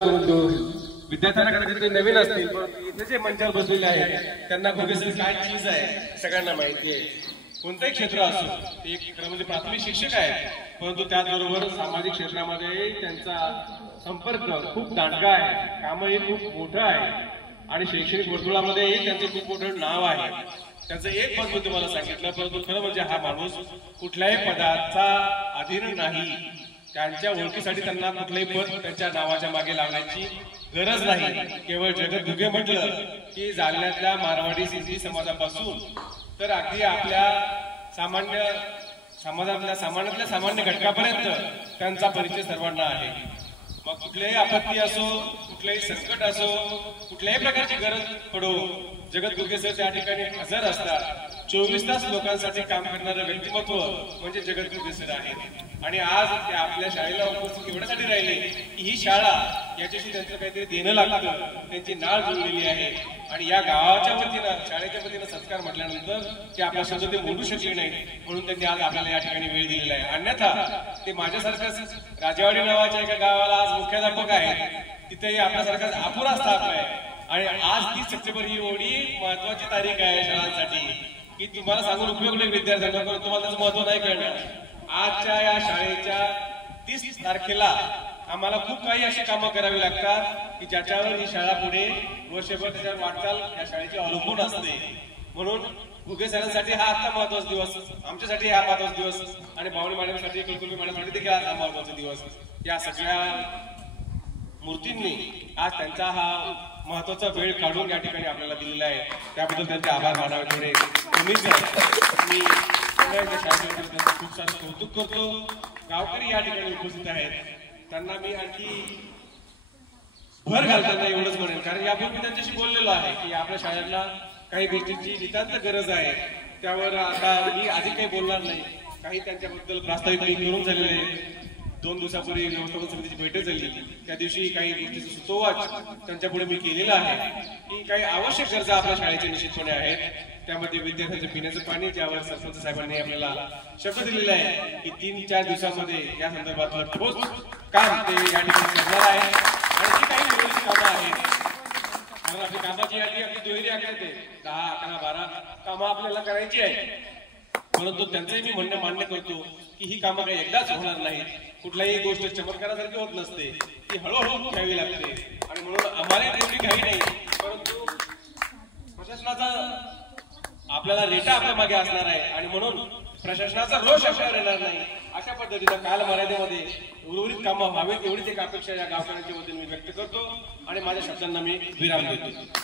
परंतु विद्यार्थ्यांना कदाचित नवीन असतील, परंतु इथे जे मंचावर बसलेले आहेत त्यांना भोगेसर काय चीज आहे सगळ्यांना माहिती आहे. कोणतेही क्षेत्र असो, ते एक खरं म्हणजे प्राथमिक शिक्षक आहेत, परंतु त्याचबरोबर सामाजिक क्षेत्रामध्ये त्यांचा संपर्क खूप दांडगा आहे, कामही खूप मोठं आहे आणि शैक्षणिक वर्तुळामध्येही त्यांचं खूप मोठं नाव आहे. त्याचं एक पद मी तुम्हाला सांगितलं, परंतु खरं म्हणजे हा माणूस कुठल्याही पदाचा अधीन नाही. त्यांच्या ओळखीसाठी त्यांना कुठलंही पद त्यांच्या नावाच्या मागे लावण्याची गरज नाही. केवळ जगत दुगे म्हटलं की जालन्यातल्या मारवाडी सिंधी समाजापासून तर अगदी आपल्या सामान्य समाजातल्या सामान्य घटकापर्यंत त्यांचा परिचय सर्वांना आहे. मग कुठल्याही आपत्ती असो, कुठलेही संकट असो, कुठल्याही प्रकारची गरज पडो, जगत गुरगेसर त्या ठिकाणी हजर असतात. 24 तास लोकांसाठी काम करणारं व्यक्तिमत्व म्हणजे जगत गुरगेसर आहे. आणि आज ते आपल्या शाळेला उपस्थित एवढ्यासाठी राहिले की ही शाळा याच्याशी त्यांचं काहीतरी देणं लागतं, त्यांची नाळ जुळलेली आहे. आणि या गावाच्या वतीनं, शाळेच्या वतीनं संस्कार म्हटल्यानंतर ते आपल्या शब्द ते बोलू शकले नाही, म्हणून त्यांनी आज आपल्याला या ठिकाणी वेळ दिलेला आहे. अन्यथा ते माझ्यासारखंच राजेवाडी नावाच्या एका गावाला आज मुख्याध्यापक आहेत, तिथेही आपल्यासारखाच अपुरा स्टाफ आहे. आणि आज 30 सप्टेंबर ही एवढी महत्वाची तारीख आहे शाळांसाठी की तुम्हाला सांगून उपयोग नाही विद्यार्थ्यांना, पण तुम्हाला त्याचं महत्व नाही कळणार. आजच्या या शाळेच्या 30 तारखेला आम्हाला खूप काही अशी कामं करावी लागतात की ज्याच्यावर ही शाळा पुढे वर्षभर त्याच्यावर वाटचाल या शाळेची अवलंबून असते. म्हणून घुगे सरांसाठी हा आता महत्वाचा दिवस, आमच्यासाठी हा महत्वाचा दिवस आणि बावणी मॅडमसाठी, कुलकर्णी मॅडमसाठी देखील हा महत्वाचा दिवस. या सगळ्या मूर्तींनी आज त्यांचा हा महत्वाचा वेळ काढून या ठिकाणी आपल्याला दिलेला आहे, त्याबद्दल त्यांचे आभार मानावे थोडे कमीच आहे. मी शाळेबद्दल खूप सारं कौतुक करतो. गावकरी या ठिकाणी उपस्थित आहेत, त्यांना मी आणखी भर घालताना एवढंच म्हणेन, कारण यापूर्वी मी त्यांच्याशी बोललेलो आहे की आपल्या शाळेला काही गोष्टींची नितांत गरज आहे. त्यावर आता मी आधी काही बोलणार नाही. काही त्यांच्याबद्दल प्रास्ताविक करून झालेले 2 दिवसापूर्वी व्यवस्थापन समितीची बैठक झाली, त्या दिवशी काही गोष्टीचा सुतोवाच त्यांच्यापुढे मी केलेला आहे की काही आवश्यक गरजा आपल्या शाळेच्या निश्चितपणे आहेत. त्यामध्ये विद्यार्थ्यांचं पिण्याचं पाणी, ज्यावर सरपंच साहेबांनी आपल्याला शब्द दिलेला आहे की 3-4 दिवसामध्ये या संदर्भातलं ठोस काम ते या ठिकाणी करणार आहे. आणि जी काही निवडणूक कामं आहेत, कारण आपली कामाची यादी आपली दुहेरी आकडे 10, 11, 12 कामं आपल्याला करायची आहे. परंतु त्यांचंही मी म्हणणं मान्य करतो की ही कामं काही एकदाच होणार नाहीत. कुठल्याही गोष्ट चमत्कारासारखी होत नसते, ती हळूहळू घ्यावी लागते. आणि म्हणून आम्हाला तेवढी घ्यावी नाही, परंतु प्रशासनाचा आपल्याला रेटा आपल्या मागे असणार आहे आणि म्हणून प्रशासनाचा रोष आपल्यावर येणार नाही. अशा पद्धतीनं काल मर्यादेमध्ये उर्वरित कामं व्हावीत एवढीच एक अपेक्षा या गावकऱ्यांच्या वतीने मी व्यक्त करतो आणि माझ्या शब्दांना मी विराम देतो.